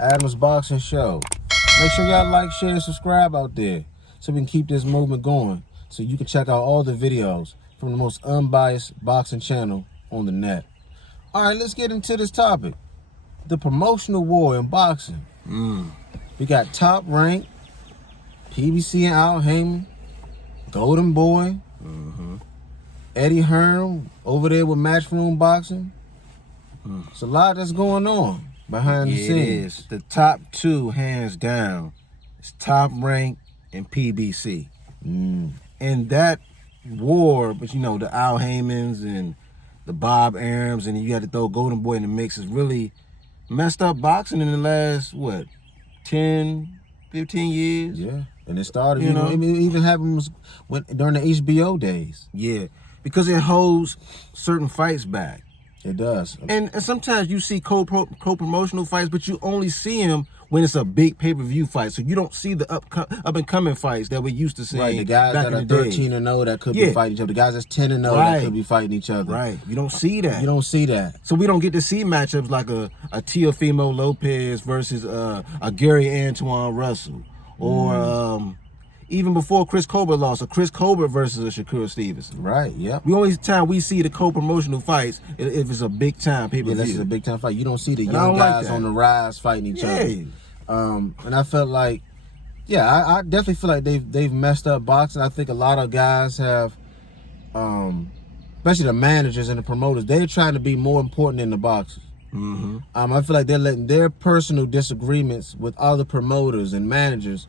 Adam's Boxing Show. Make sure y'all like, share, and subscribe out there so we can keep this movement going. So you can check out all the videos from the most unbiased boxing channel on the net. All right, let's get into this topic. The promotional war in boxing. We got Top Rank, PBC and Al Heyman, Golden Boy, Eddie Hearn over there with Matchroom Boxing. It's a lot that's going on behind the scenes. It is. The top two, hands down, is Top Rank and PBC. And that war, but you know, the Al Heymans and the Bob Arams, and you had to throw Golden Boy in the mix, has really messed up boxing in the last, what, 10, 15 years? Yeah. And it started, you know, even happened during the HBO days. Yeah. Because it holds certain fights back. It does. And sometimes you see co-promotional fights, but you only see them when it's a big pay-per-view fight. So you don't see the up-and-coming fights that we used to see. Right, the guys that are 13-0 that could be fighting each other. The guys that's 10-0 that could be fighting each other. Right. You don't see that. You don't see that. So we don't get to see matchups like a Teofimo Lopez versus a Gary Antoine Russell. Or even before Chris Colbert lost, a Chris Colbert versus a Shakur Stevenson. Right, yep. The only time we see the co-promotional fights if it's a big-time pay-per-view. Yeah, this is a big-time fight. You don't see the young guys on the rise fighting each other. And I felt like, I definitely feel like they've messed up boxing. I think a lot of guys have, especially the managers and the promoters, they're trying to be more important than the boxers. I feel like they're letting their personal disagreements with other promoters and managers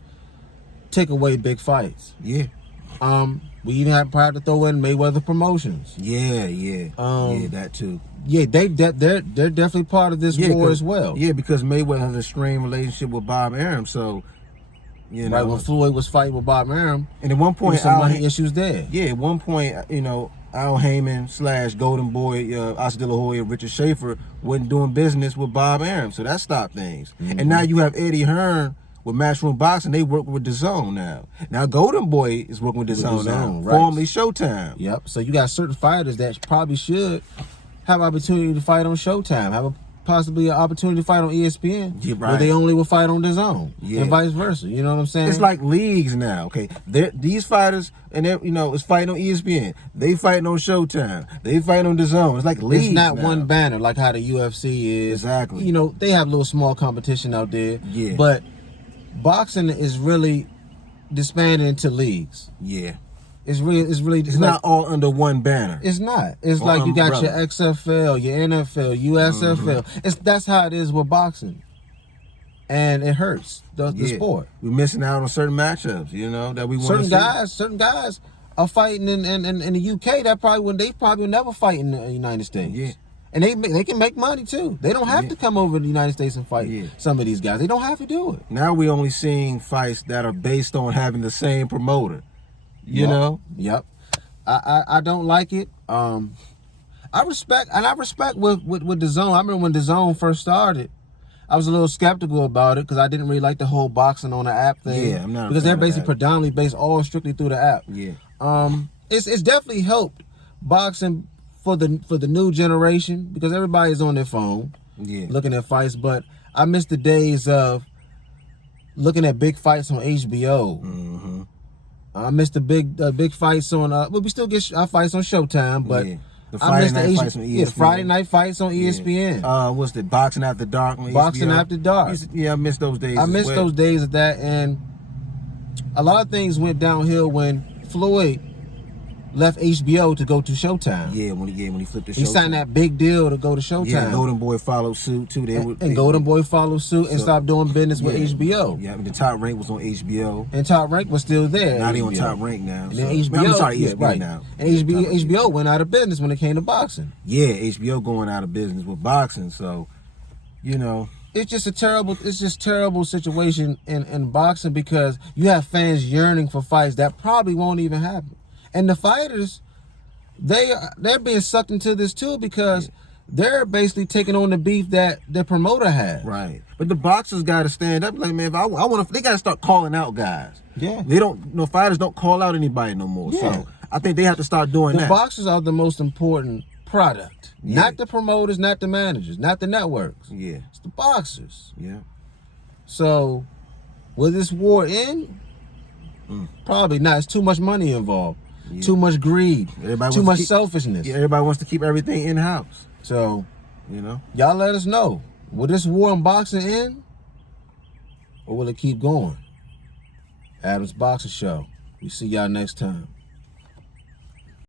take away big fights. Yeah. We even had to throw in Mayweather Promotions. Yeah. That too. Yeah, they're definitely part of this war as well. Yeah, because Mayweather has a strained relationship with Bob Arum, so you know. Right, when Floyd was fighting with Bob Arum, and at one point some money issues there. Yeah, at one point, you know, Al Heyman / Golden Boy, Oscar De La Hoya, Richard Schaefer wasn't doing business with Bob Arum, so that stopped things. And now you have Eddie Hearn with Matchroom Boxing. They work with DAZN now. Now Golden Boy is working with DAZN now, formerly Showtime. Yep. So you got certain fighters that probably should have an opportunity to fight on Showtime, have possibly an opportunity to fight on ESPN, where they only will fight on DAZN, and vice versa. You know what I'm saying? It's like leagues now. Okay, these fighters, and it's fighting on ESPN. They fighting on Showtime. They fighting on DAZN. It's like leagues. It's not now. One banner like how the UFC is. Exactly. You know, they have a little small competition out there. Yeah. But boxing is really disbanded into leagues. Yeah. It's not all under one banner. It's not. It's like you got your XFL, your NFL, USFL. That's how it is with boxing. And it hurts the sport. We're missing out on certain matchups, you know, that we want to see. Certain guys are fighting in the UK that they probably will never fight in the United States. Yeah. And they can make money too. They don't have to come over to the United States and fight some of these guys. They don't have to do it. Now we're only seeing fights that are based on having the same promoter. You know? Yep. I don't like it. I respect with DAZN. I remember when DAZN first started, I was a little skeptical about it because I didn't really like the whole boxing on the app thing. Yeah, I'm not. Because they're basically predominantly based all strictly through the app. Yeah. It's definitely helped boxing for the new generation because everybody's on their phone, looking at fights. But I miss the days of looking at big fights on HBO. I miss the big fights on. Well, we still get our fights on Showtime, but the Friday night fights on ESPN. Yeah, the Friday night fights on ESPN. What's the Boxing After Dark on Boxing HBO? After Dark. I miss those days. I miss those days of that, and a lot of things went downhill when Floyd left HBO to go to Showtime. Yeah, when he flipped to Showtime. He signed that big deal to go to Showtime. Yeah, Golden Boy followed suit too. Golden Boy followed suit and stopped doing business with HBO. Yeah, the Top Rank was on HBO. And Top Rank was still there. Now they on Top Rank now. And then HBO, ESPN now. And HBO went out of business when it came to boxing. Yeah, HBO going out of business with boxing. So, you know. It's just terrible situation in boxing because you have fans yearning for fights that probably won't even happen. And the fighters, they're being sucked into this too because they're basically taking on the beef that the promoter has. Right. But the boxers got to stand up. Like, man, if I want to, they got to start calling out guys. Yeah. Fighters don't call out anybody no more. Yeah. So I think they have to start doing that. The boxers are the most important product. Yeah. Not the promoters, not the managers, not the networks. Yeah. It's the boxers. Yeah. So, will this war end? Probably not. It's too much money involved. Yeah. Too much greed. Too much selfishness. Yeah, everybody wants to keep everything in-house. So, you know, y'all let us know. Will this war in boxing end? Or will it keep going? Adam's Boxing Show. We see y'all next time.